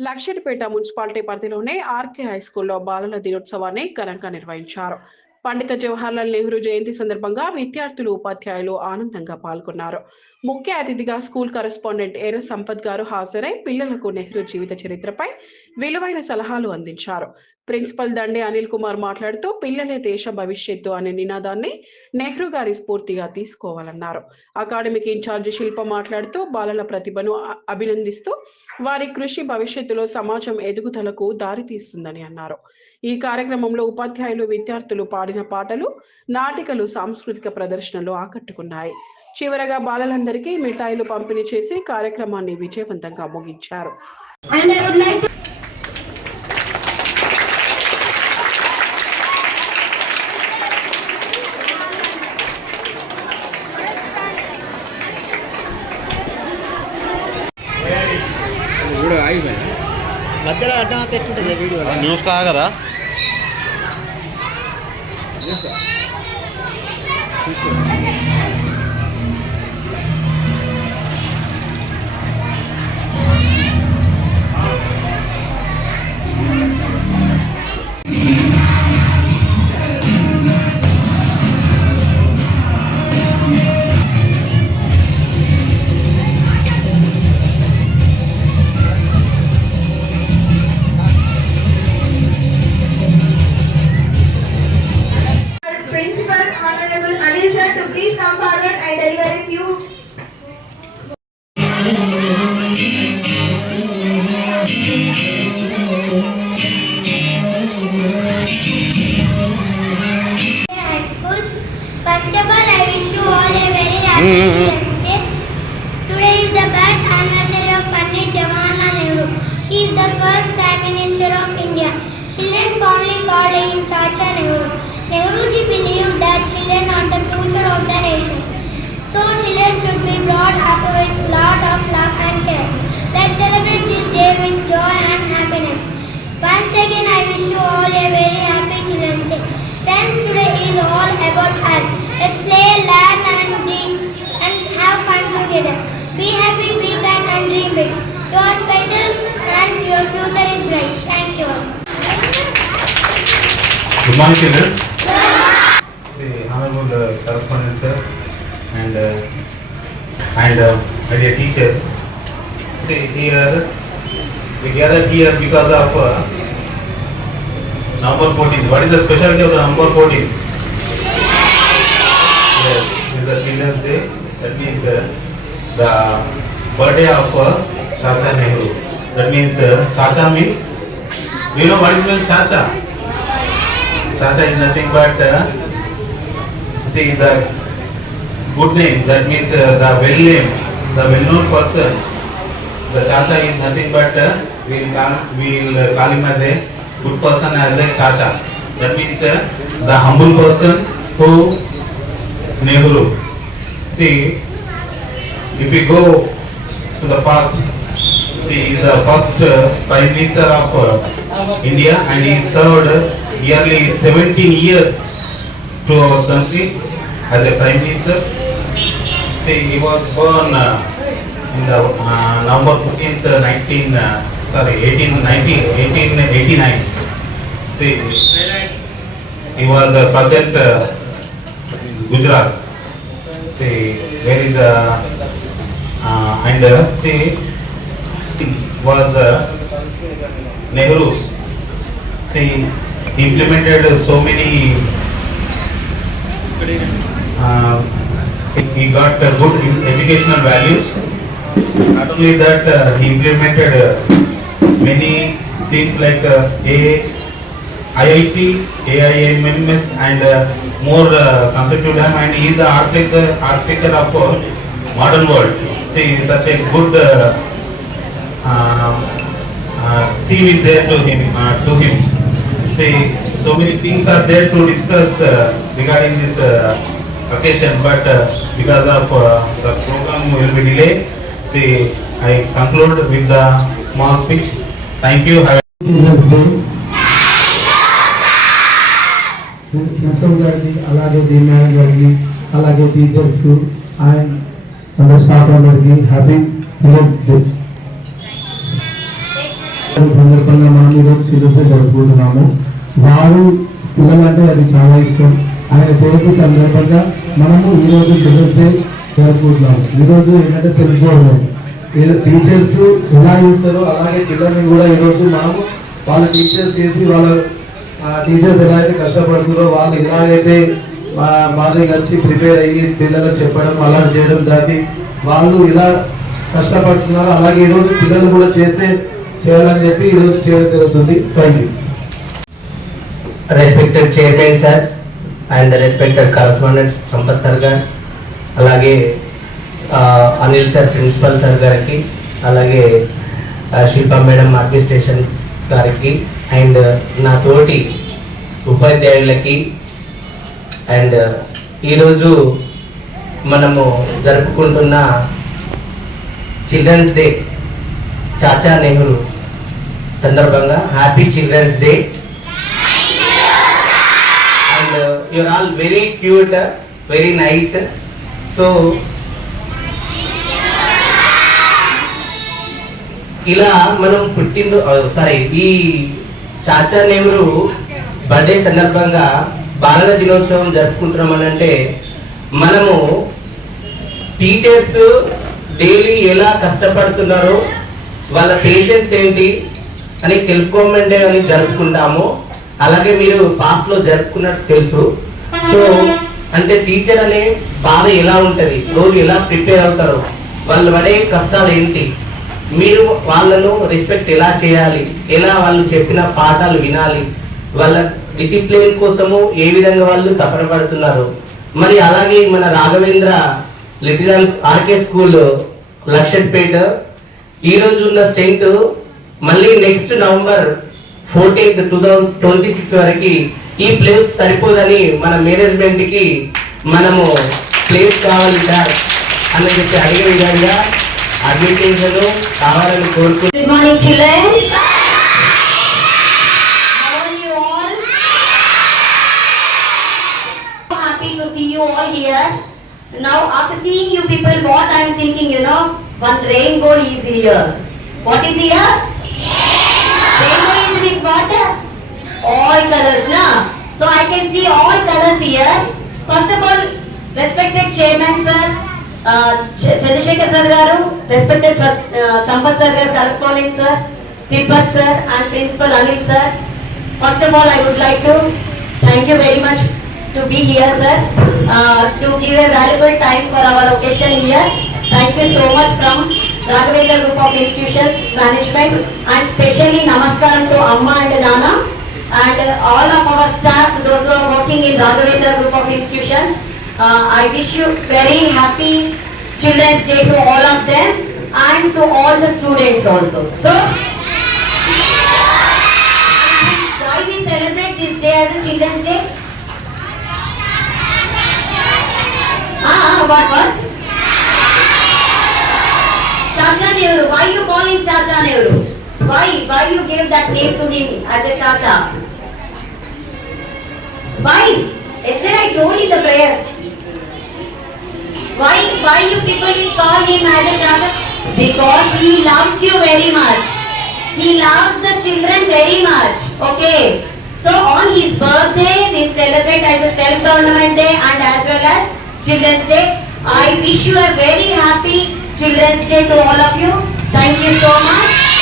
లక్షిడిపేట municipality పరిధిలోనే RK high స్కూల్లో బాలల దినోత్సవాన్ని ఘనంగా నిర్వహించారు. పండిత జవహర్లాల్ నెహ్రూ జయంతి సందర్భంగా విద్యార్థులు ఉపాధ్యాయులు ఆనందంగా పాల్గొన్నారు. ముఖ్య అతిథిగా స్కూల్ కరెస్పాండెంట్ ఎర్ర సంపత్ గారు హాజరై పిల్లలకు నెహ్రూ జీవిత చరిత్రపై విలువైన సలహాలు అందించారు. ప్రిన్సిపల్ దండే అనిల్ కుమార్ మాట్లాడుతూ పిల్లలే దేశ భవిష్యత్తు అనే నినాదాన్ని నెహ్రూ గారి స్ఫూర్తిగా తీసుకోవాలన్నారు. అకాడమిక్ ఇన్ఛార్జ్ శిల్ప మాట్లాడుతూ బాలల ప్రతిభను అభినందిస్తూ వారి కృషి భవిష్యత్తులో సమాజం ఎదుగుదలకు దారితీస్తుందని అన్నారు. ఈ కార్యక్రమంలో ఉపాధ్యాయులు విద్యార్థులు పాడిన పాటలు నాటికలు సాంస్కృతిక ప్రదర్శనలు ఆకట్టుకున్నాయి. చివరగా బాలలందరికీ మిఠాయిలు పంపిణీ చేసి కార్యక్రమాన్ని విజయవంతంగా ముగించారు. And I would like to video ఆగిపోయింది మధ్యలో అడ్డం ఎట్టుంటుంది వీడియో న్యూస్ కా కదా? Principal Honorable Anil sir to please come forward and deliver a few High School. First of all, I wish you all a very happy hmm. Children's Day. Today is the birth anniversary of Pandit Jawaharlal Nehru. He is the first Prime Minister of India. Children fondly called him Chacha Nehru. Nehruji believed that children are the future of the nation. So children should be brought up with lot of love and care. Let's celebrate this day with joy and happiness. Once again, I wish you all a very happy Children's Day. Friends, today is all about us. Let's play, learn, and dream, and have fun together. Be happy, be kind, and dream big. You are special, and your future is bright. Thank you all. Good morning, children. Uh, correspondent sir and uh, and uh, dear teachers. Here we gathered here because of uh, November 14th. What is the specialty of the November 14th? Yes, it's the Children's Day. That means uh, the birthday of uh, Chacha Nehru. That means uh, Chacha means. You know what is mean Chacha? Chacha is nothing but, uh, see the good name, that means uh, the well name, the well known person. The Chacha is nothing but, uh, we'll call, we'll uh, call him as a good person as a Chacha. That means uh, the humble person who Nehru. See, if we go to the past, see, he is the first uh, Prime Minister of uh, India and he served nearly 17 years to our country as a Prime Minister. See, he was born uh, in the uh, November 15th, uh, 19, uh, sorry, 18, 19, 1889. See, he was the present uh, Gujarat. See, where is the, uh, and uh, see, he was uh, Nehru. See, he implemented so many, uh, he got uh, good educational values. Not only that, uh, he implemented uh, many things like uh, A, IIT, AIMMS and uh, more uh, conceptual time and he is the architect, architect of uh, modern world. See, such a good uh, uh, uh, is there to him, uh, to him. See, so many things are there to discuss uh, regarding this uh, occasion, but uh, because of uh, the program will be delayed, see, I conclude with the small speech. Thank you. Have గారికి అలాగే D madam గారికి అలాగే టీచర్స్కు and అందరు staff అందరికి happy సందర్భంగా మనం ఈరోజు చిల్డ్రన్స్ జరుపుకుంటున్నాము వారు పిల్లలంటే అది చాలా ఇష్టం ఆయన పేరు సందర్భంగా మనము ఈరోజు చిల్డ్రన్స్ డే జరుపుకుంటున్నాము ఈరోజు ఏంటంటే సెల్ఫ్ టీచర్స్ ఎలా చేస్తారో అలాగే పిల్లల్ని కూడా ఈరోజు మనము వాళ్ళ టీచర్స్ చేసి వాళ్ళ టీచర్స్ ఎలా అయితే కష్టపడుతుందో వాళ్ళు ఎలాగైతే మా మార్నింగ్ వచ్చి ప్రిపేర్ అయ్యి పిల్లలకు చెప్పడం అలా చేయడం దాటి వాళ్ళు ఇలా కష్టపడుతున్నారు అలాగే ఈరోజు పిల్లలు కూడా చేస్తే చేయాలని చెప్పి ఈరోజు చేయడం జరుగుతుంది. Thank you respected chairman sir and respected correspondent Sampath sir గారు అలాగే అనిల్ సార్ ప్రిన్సిపల్ సార్ గారికి అలాగే శిల్ప మేడం అడ్మినిస్ట్రేషన్ గారికి అండ్ నా తోటి ఉపాధ్యాయులకి అండ్ ఈరోజు మనము జరుపుకుంటున్న చిల్డ్రన్స్ డే చాచా నెహ్రూ సందర్భంగా happy children's day. You are all very cute very nice so ఇలా మనం పుట్టిన సారీ ఈ చాచా నెహ్రూ బర్త్డే సందర్భంగా బాలల దినోత్సవం జరుపుకుంటున్నామని అంటే మనము టీచర్స్ డైలీ ఎలా కష్టపడుతున్నారో వాళ్ళ పేషెన్స్ ఏంటి అని సెల్ఫ్ గవర్నమెంట్ అని జరుపుకుంటాము. అలాగే మీరు పాస్ట్లో జరుపుకున్నట్టు తెలుసు. సో అంటే టీచర్ అనే బాధ ఎలా ఉంటుంది? రోజు ఎలా ప్రిపేర్ అవుతారు వాళ్ళు పడే కష్టాలు ఏంటి? మీరు వాళ్ళను రెస్పెక్ట్ ఎలా చేయాలి? ఎలా వాళ్ళు చెప్పిన పాఠాలు వినాలి? వాళ్ళ డిసిప్లిన్ కోసము ఏ విధంగా వాళ్ళు తపన పడుతున్నారు? మరి అలాగే మన Raghavendra little RK school Lakshettipet ఈ ఉన్న స్ట్రెంగ్త్ మళ్ళీ next November fourteenth two thousand twenty six వరకు ఈ ప్లేస్ సరిపోదని మన మేనేజ్మెంట్కి మనము ప్లేస్ కావాలి సార్ అని చెప్పి అడిగే విధంగా అడ్మిటేషన్ కావాలని కోరుకుంటున్నాను Now, after seeing you people, what I'm thinking, you know, one rainbow is here. What is here? All colors, na? So I can see all colors here. First of all, respected chairman sir, uh, Chandrasekhar sir garu, respected sir, uh, Sampath sir garu, correspondent sir, Tipat sir and principal Anil sir. First of all, I would like to thank you very much to be here sir, uh, to give a valuable time for our occasion here. Thank you so much from Raghavendra Group of Institutions Management and specially namaskaram to Amma and Nana and uh, all of our staff, those who are working in Raghavendra Group of Institutions. Uh, I wish you very happy Children's Day to all of them and to all the students also. So, why we celebrate this day as a Children's Day? Ah, what, what? Chacha Nehru. Why you calling Chacha Nehru? Why? Why you gave that name to him as a Chacha? Why? Yesterday I told you the prayer. Why? Why you people call him as a Chacha? Because he loves you very much. He loves the children very much. Okay. So on his birthday, we celebrate as a self-government day and as well as Children's Day. I wish you a very happy Children's Day to all of you. Thank you so much.